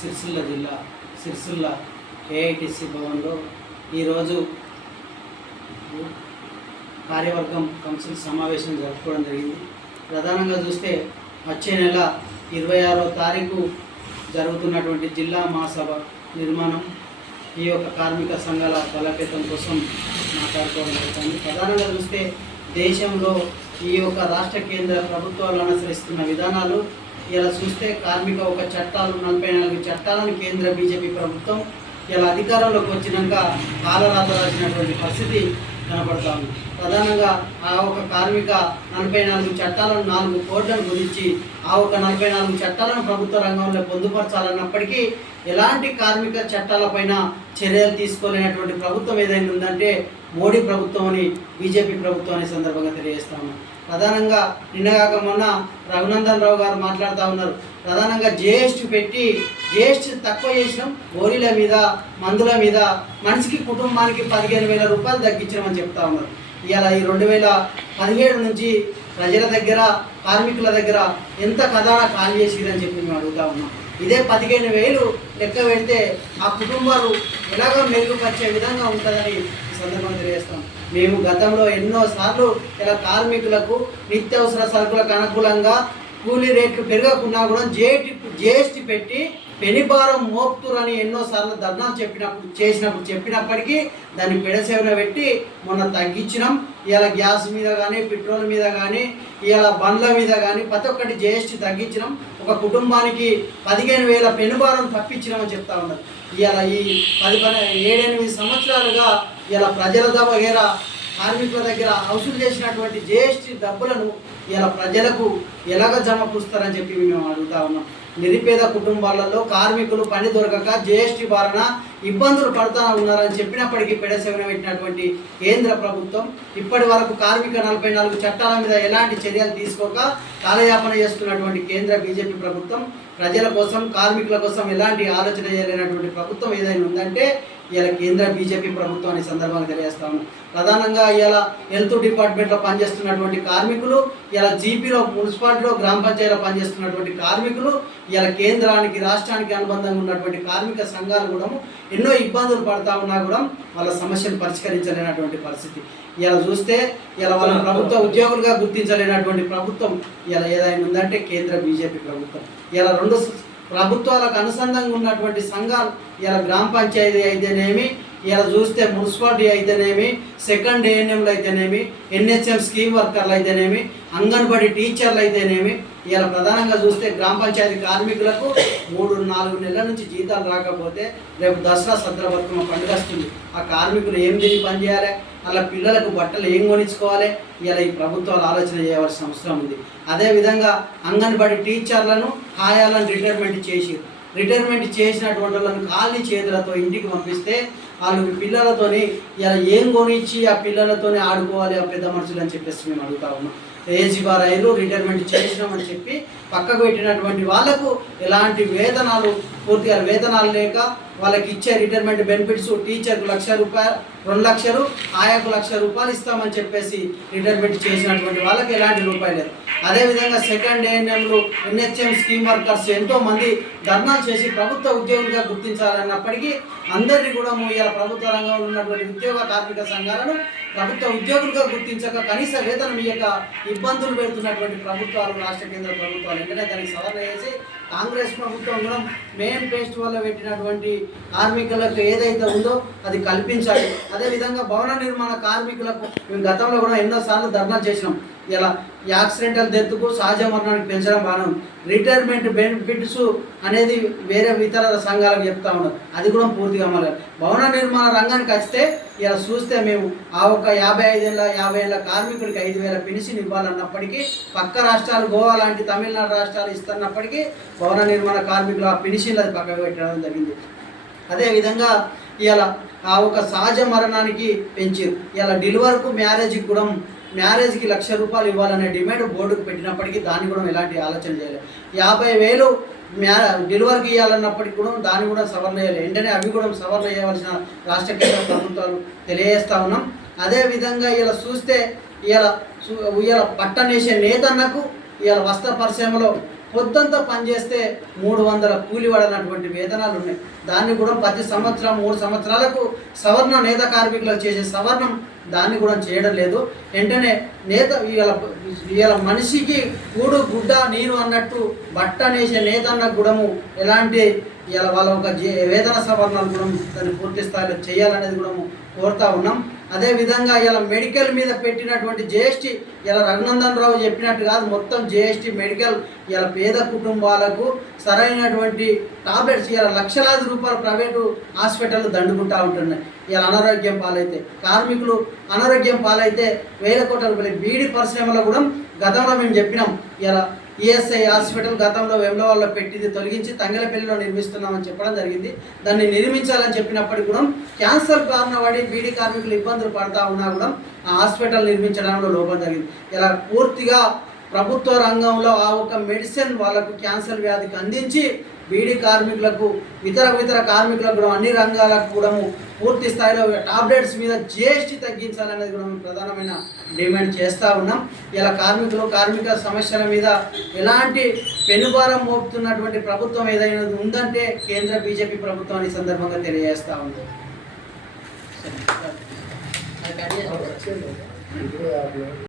సిరిసిల్ల జిల్లా సిరిసిల్ల ఏఐటిసి భవన్లో ఈరోజు కార్యవర్గం కౌన్సిల్ సమావేశం జరుపుకోవడం జరిగింది. ప్రధానంగా చూస్తే వచ్చే నెల 26వ తారీఖు జరుగుతున్నటువంటి జిల్లా మహాసభ నిర్మాణం ఈ యొక్క కార్మిక సంఘాల బలోపేతం కోసం మాట్లాడుకోవడం జరుగుతుంది. ప్రధానంగా చూస్తే దేశంలో ఈ యొక్క రాష్ట్ర కేంద్ర ప్రభుత్వాలు అనుసరిస్తున్న విధానాలు ఇలా చూస్తే కార్మిక ఒక చట్టాలు 44 చట్టాలను కేంద్ర బీజేపీ ప్రభుత్వం ఇలా అధికారంలోకి వచ్చినాక కాలరాత రాసినటువంటి పరిస్థితి కనపడతా ఉంది. ప్రధానంగా ఆ ఒక కార్మిక 44 చట్టాలను 4 కోడ్లను గురించి ఆ ఒక 44 చట్టాలను ప్రభుత్వ రంగంలో పొందుపరచాలన్నప్పటికీ ఎలాంటి కార్మిక చట్టాలపైన చర్యలు తీసుకోలేనటువంటి ప్రభుత్వం ఏదైనా ఉందంటే మోడీ ప్రభుత్వం అని బీజేపీ ప్రభుత్వం అనే సందర్భంగా తెలియజేస్తాము. ప్రధానంగా నిన్నగాక మొన్న రఘునందన్ రావు గారు మాట్లాడుతూ ఉన్నారు. ప్రధానంగా జిఎస్టీ పెట్టి జిఎస్టీ తక్కువ చేసినాం, గోళీల మీద మందుల మీద మనిషికి కుటుంబానికి 15,000 రూపాయలు తగ్గించమని చెప్తా ఉన్నారు. ఇవాళ ఈ 2017 నుంచి ప్రజల దగ్గర కార్మికుల దగ్గర ఎంత ఖజానా ఖాళీ చేసిరని చెప్పి మేము అడుగుతా ఉన్నాం. ఇదే 15,000 లెక్క పెడితే ఆ కుటుంబాలు ఎలాగో మెరుగుపరిచే విధంగా ఉంటుందని ఈ సందర్భంగా తెలియజేస్తాం. మేము గతంలో ఎన్నోసార్లు ఇలా కార్మికులకు నిత్యావసర సరుకులకు అనుకూలంగా కూలీ రేట్లు పెరగకుండా కూడా జిఎస్టీ పెట్టి పెనిభారం మోపుతురని ఎన్నోసార్లు ధర్నాలు చెప్పినప్పటికీ దాన్ని పెడసేవన పెట్టి మొన్న తగ్గించినాం. ఇవాళ గ్యాస్ మీద కానీ పెట్రోల్ మీద కానీ ఇవాళ బండ్ల మీద కానీ ప్రతి ఒక్కటి జిఎస్టీ తగ్గించినాం. ఒక కుటుంబానికి 15,000 పెనుభారం తప్పించినామని చెప్తా ఉన్నారు. ఇవాళ ఈ 7-8 సంవత్సరాలుగా ఇలా ప్రజల దగ్గర కార్మికుల దగ్గర వసూలు చేసినటువంటి జిఎస్టీ డబ్బులను ఇలా ప్రజలకు ఎలాగ జమకూస్తారని చెప్పి మేము అడుగుతా ఉన్నాం. నిరుపేద కుటుంబాలలో కార్మికులు పని దొరకక జిఎస్టీ బారిన ఇబ్బందులు పడుతూ ఉన్నారని చెప్పినప్పటికీ పెడసెవన పెట్టినటువంటి కేంద్ర ప్రభుత్వం ఇప్పటి వరకు కార్మిక 44 చట్టాల మీద ఎలాంటి చర్యలు తీసుకోక కాలయాపన చేస్తున్నటువంటి కేంద్ర బీజేపీ ప్రభుత్వం ప్రజల కోసం కార్మికుల కోసం ఎలాంటి ఆలోచన చేయలేనటువంటి ప్రభుత్వం ఏదైనా ఉందంటే ఇలా కేంద్ర బీజేపీ ప్రభుత్వం అనే సందర్భంగా తెలియజేస్తాము. ప్రధానంగా ఇలా హెల్త్ డిపార్ట్మెంట్లో పనిచేస్తున్నటువంటి కార్మికులు, ఇలా జీపీలో మున్సిపాలిటీలో గ్రామ పంచాయతీలో పనిచేస్తున్నటువంటి కార్మికులు, ఇలా కేంద్రానికి రాష్ట్రానికి అనుబంధంగా ఉన్నటువంటి కార్మిక సంఘాలు కూడా ఎన్నో ఇబ్బందులు పడతా ఉన్నా కూడా వాళ్ళ సమస్యలు పరిష్కరించలేనటువంటి పరిస్థితి. ఇలా చూస్తే ఇలా వాళ్ళ ప్రభుత్వ ఉద్యోగులుగా గుర్తించలేనటువంటి ప్రభుత్వం ఇలా ఏదైనా ఉందంటే కేంద్ర బీజేపీ ప్రభుత్వం. ఇలా 2 ప్రభుత్వాలకు అనుసంధానంగా ఉన్నటువంటి సంఘాలు ఇలా గ్రామ పంచాయతీ అయితేనేమి, ఇలా చూస్తే మున్సిపాలిటీ అయితేనేమి, సెకండ్ ఏఎన్ఎంలు అయితేనేమి, ఎన్హెచ్ఎం స్కీమ్ వర్కర్లు అయితేనేమి, అంగన్వాడీ టీచర్లు అయితేనేమి, ఇలా ప్రధానంగా చూస్తే గ్రామ పంచాయతీ కార్మికులకు 3-4 నెలల నుంచి జీతాలు రాకపోతే రేపు దసరా సద్ర బతుకమ్మ పండుగ వస్తుంది. ఆ కార్మికులు ఏం తిని పని చేయాలి, అలా పిల్లలకు బట్టలు ఏం కొనిచ్చుకోవాలి, ఇలా ఈ ప్రభుత్వాలు ఆలోచన చేయవలసిన అవసరం ఉంది. అదేవిధంగా అంగన్వాడీ టీచర్లను ఆయాలను రిటైర్మెంట్ చేసినటువంటి వాళ్ళని ఖాళీ చేతులతో ఇంటికి పంపిస్తే వాళ్ళు పిల్లలతోని ఇలా ఏం కొనిచ్చి ఆ పిల్లలతోనే ఆడుకోవాలి ఆ పెద్ద మనుషులు అని చెప్పేసి మేము అడుగుతా ఉన్నాం. ఏజీ బార్ అయ్యారు, రిటైర్మెంట్ చేసినామని చెప్పి పక్కకు పెట్టినటువంటి వాళ్ళకు ఎలాంటి వేతనాలు పూర్తిగా వేతనాలు లేక వాళ్ళకి ఇచ్చే రిటైర్మెంట్ బెనిఫిట్స్ టీచర్కు 1,00,000 రూపాయలు 2 లక్షలు ఆయాకు 1,00,000 రూపాయలు ఇస్తామని చెప్పేసి రిటైర్మెంట్ చేసినటువంటి వాళ్ళకి ఎలాంటి రూపాయలు లేదు. అదేవిధంగా సెకండ్ ఏఎన్ఎంలు ఎన్హెచ్ఎం స్కీమ్ వర్కర్స్ ఎంతోమంది ధర్నాలు చేసి ప్రభుత్వ ఉద్యోగులుగా గుర్తించాలన్నప్పటికీ అందరినీ కూడా ఇలా ప్రభుత్వ రంగంలో ఉన్నటువంటి ఉద్యోగ కార్మిక సంఘాలను ప్రభుత్వ ఉద్యోగులుగా గుర్తించక కనీస వేతనం ఇయ్యక ఇబ్బందులు పెడుతున్నటువంటి ప్రభుత్వాలు రాష్ట్ర కేంద్ర ప్రభుత్వాలు వెంటనే దానికి సవరణ చేసి కాంగ్రెస్ ప్రభుత్వం కూడా మెయిన్ పేస్ట్ వల్ల పెట్టినటువంటి కార్మికులకు ఏదైతే ఉందో అది కల్పించాలి. అదేవిధంగా భవన నిర్మాణ కార్మికులకు మేము గతంలో కూడా ఎన్నోసార్లు ధర్నాలు చేసినాం. ఇలా యాక్సిడెంటల్ డెత్కు సహజ మరణానికి పెంచడం బాగా రిటైర్మెంట్ బెనిఫిట్స్ అనేది వేరే ఇతర సంఘాలకు చెప్తా ఉన్నారు, అది కూడా పూర్తిగా అమలు. భవన నిర్మాణ రంగానికి వస్తే ఇలా చూస్తే మేము ఆ ఒక 50 ఏళ్ళ కార్మికుడికి 5,000 పెన్షన్ ఇవ్వాలన్నప్పటికీ పక్క రాష్ట్రాలు గోవా లాంటి తమిళనాడు రాష్ట్రాలు ఇస్తున్నప్పటికీ భవన నిర్మాణ కార్మికులు ఆ పెన్షన్లు అది పక్కకు పెట్టడం జరిగింది. అదేవిధంగా ఇలా ఆ ఒక సహజ మరణానికి పెంచారు. ఇలా డెలివరీకు మ్యారేజ్కి కూడా మ్యారేజ్కి 1,00,000 రూపాయలు ఇవ్వాలనే డిమాండ్ బోర్డుకు పెట్టినప్పటికీ దాన్ని కూడా ఎలాంటి ఆలోచన చేయలేదు. 50,000 డెలివరీకి ఇవ్వాలన్నప్పటికీ కూడా దాన్ని కూడా సవరణ చేయాలి. వెంటనే అవి కూడా సవరణ చేయవలసిన రాష్ట్ర కేంద్ర ప్రభుత్వాలు తెలియజేస్తా ఉన్నాం. అదేవిధంగా ఇలా చూస్తే ఇలా పట్టణేసే నేతన్నకు ఇలా వస్త్ర పరిశ్రమలో పొద్దంతా పనిచేస్తే 300 కూలి పడనటువంటి వేతనాలు ఉన్నాయి. దాన్ని కూడా ప్రతి సంవత్సరం 3 సంవత్సరాలకు సవరణ నేత కార్మికులకు చేసే సవరణం దాన్ని కూడా చేయడం లేదు. వెంటనే నేత ఇవాళ మనిషికి కూడు గుడ్డ నీరు అన్నట్టు బట్ట నేసే నేత అన్న గుడము ఎలాంటి ఇవాళ వాళ్ళ ఒక వేతన సవరణలు కూడా దాన్ని పూర్తి స్థాయిలో చేయాలనేది కూడా కోరుతా ఉన్నాం. అదేవిధంగా ఇలా మెడికల్ మీద పెట్టినటువంటి జిఎస్టీ ఇలా రఘునందన్ రావు చెప్పినట్టు కాదు, మొత్తం జిఎస్టీ మెడికల్ ఇలా పేద కుటుంబాలకు సరైనటువంటి టాబ్లెట్స్ ఇలా లక్షలాది రూపాయలు ప్రైవేటు హాస్పిటల్ దండుకుంటూ ఉంటున్నాయి. ఇలా అనారోగ్యం పాలైతే కార్మికులు అనారోగ్యం పాలైతే 1000 కోట్ల రూపాయలు. బీడీ పరిశ్రమలో కూడా గతంలో మేము చెప్పినాం, ఇలా ఈఎస్ఐ హాస్పిటల్ గతంలో వేములవాడలో పెట్టింది తొలగించి తంగెలపల్లిలో నిర్మిస్తున్నామని చెప్పడం జరిగింది. దాన్ని నిర్మించాలని చెప్పినప్పటికీ కూడా క్యాన్సర్ బారిన పడి బీడీ కార్మికులు ఇబ్బందులు పడతా ఉన్నా కూడా ఆ హాస్పిటల్ నిర్మించడంలో లోపం జరిగింది. ఇలా పూర్తిగా ప్రభుత్వ రంగంలో ఆ ఒక మెడిసిన్ వాళ్ళకు క్యాన్సర్ వ్యాధికి అందించి బీడీ కార్మికులకు ఇతర కార్మికులకు కూడా అన్ని రంగాలకు కూడా పూర్తి స్థాయిలో టాబ్లెట్స్ మీద జిఎస్టీ తగ్గించాలనేది కూడా ప్రధానమైన డిమాండ్ చేస్తూ ఉన్నాం. ఇలా కార్మిక సమస్యల మీద ఎలాంటి పెనుభారం మోపుతున్నటువంటి ప్రభుత్వం ఏదైనా ఉందంటే కేంద్ర బీజేపీ ప్రభుత్వం ఈ సందర్భంగా తెలియజేస్తూ ఉంది.